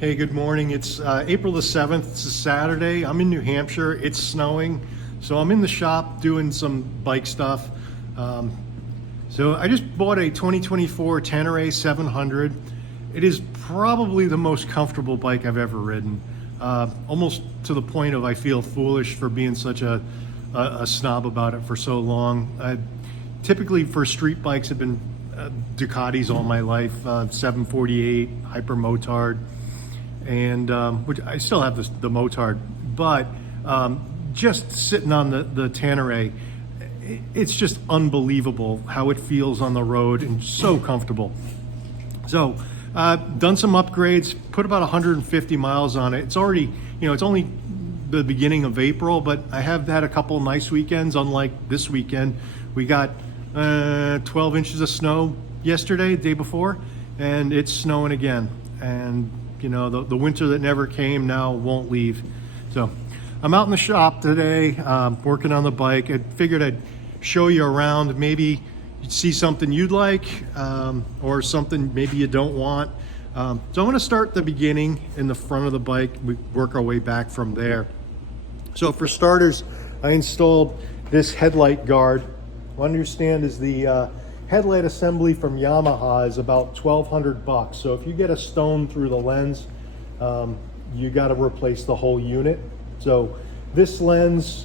Hey, good morning. It's April the 7th. It's a Saturday. I'm in New Hampshire. It's snowing. So I'm in the shop doing some bike stuff. So I just bought a 2024 Tenere 700. It is probably the most comfortable bike I've ever ridden. Almost to the point of I feel foolish for being such a snob about it for so long. Typically for street bikes have been Ducatis all my life, 748, Hyper Motard. And which I still have the Motard, but just sitting on the Tenere, it's just unbelievable how it feels on the road and so comfortable. So done some upgrades, put about 150 miles on it. It's already, it's only the beginning of April, but I have had a couple nice weekends. Unlike this weekend, we got 12 inches of snow yesterday, the day before, and it's snowing again. And the winter that never came now won't leave. So I'm out in the shop today, working on the bike. I figured I'd show you around. Maybe you'd see something you'd like, or something maybe you don't want. So I'm gonna start at the beginning in the front of the bike. We work our way back from there. So for starters, I installed this headlight guard. What I understand is the headlight assembly from Yamaha is about $1,200. So if you get a stone through the lens, you got to replace the whole unit. So this lens,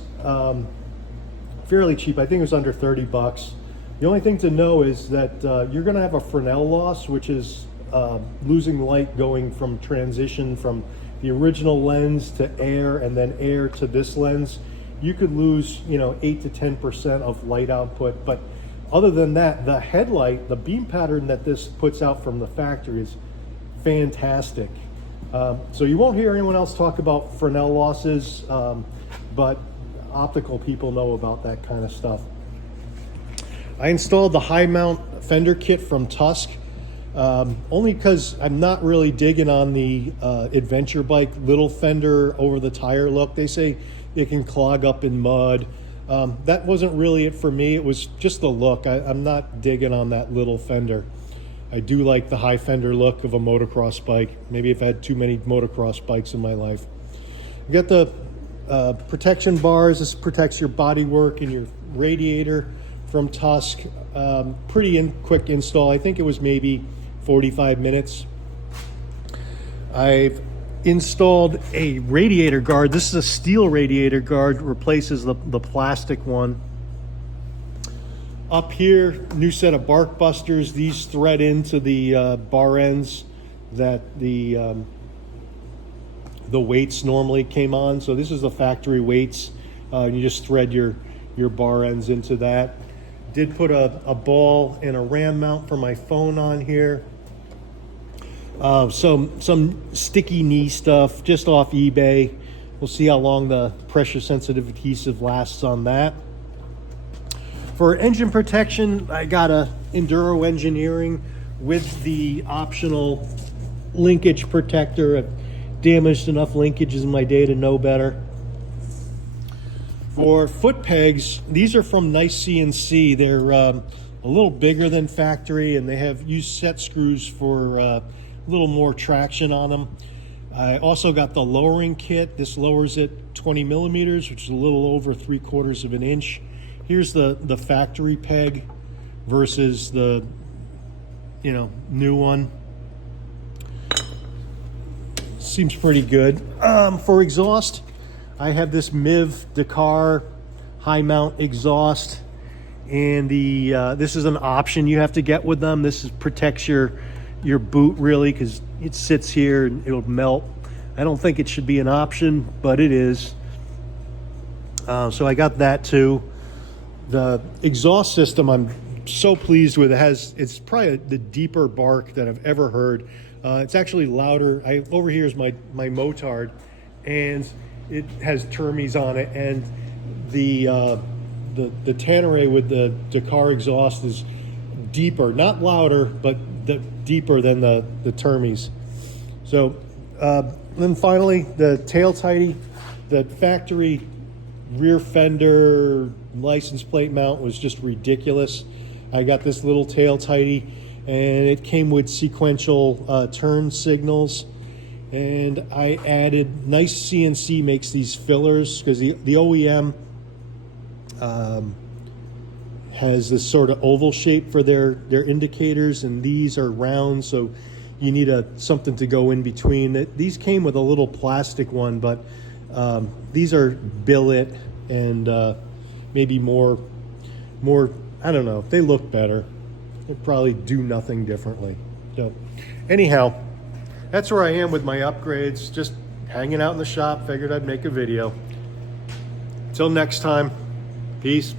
fairly cheap. I think it was under $30. The only thing to know is that you're going to have a Fresnel loss, which is losing light going from transition from the original lens to air and then air to this lens. You could lose 8 to 10% of light output, but other than that, the headlight, the beam pattern that this puts out from the factory is fantastic. So you won't hear anyone else talk about Fresnel losses, but optical people know about that kind of stuff. I installed the high mount fender kit from Tusk, only because I'm not really digging on the adventure bike little fender over the tire look. They say it can clog up in mud. That wasn't really it for me. It was just the look. I'm not digging on that little fender. I do like the high fender look of a motocross bike. Maybe I've had too many motocross bikes in my life. You got the protection bars. This protects your bodywork and your radiator from Tusk. Pretty quick install. I think it was maybe 45 minutes. I've installed a radiator guard. This is a steel radiator guard, replaces the plastic one. Up here, new set of bark busters. These thread into the bar ends that the weights normally came on. So this is the factory weights. You just thread your bar ends into that. Did put a ball and a ram mount for my phone on here. Some sticky knee stuff just off eBay. We'll see how long the pressure sensitive adhesive lasts on that. For engine protection, I got a Enduro Engineering with the optional linkage protector. I've damaged enough linkages in my day to know better. For foot pegs, these are from Nice CNC. They're a little bigger than factory, and they have used set screws for a little more traction on them. I also got the lowering kit. This lowers it 20 millimeters, which is a little over 3/4 of an inch. Here's the factory peg versus the new one. Seems pretty good. For exhaust, I have this MIV Dakar high mount exhaust, and this is an option you have to get with them. This protects your boot really, because it sits here and it'll melt. I don't think it should be an option, but it is. So I got that too. The exhaust system I'm so pleased with. It's probably the deeper bark that I've ever heard. It's actually louder. Over here is my Motard, and it has Termes on it, and the Tenere with the Dakar exhaust is deeper, not louder, but deeper than the Termes. So then finally, the tail tighty, the factory rear fender license plate mount was just ridiculous. I got this little tail tighty, and it came with sequential turn signals, And I added, nice CNC makes these fillers, because the OEM has this sort of oval shape for their indicators, and these are round, so you need something to go in between. These came with a little plastic one, but these are billet and maybe more, I don't know, they look better. They'll probably do nothing differently. So anyhow, that's where I am with my upgrades, just hanging out in the shop. Figured I'd make a video. Till next time, peace.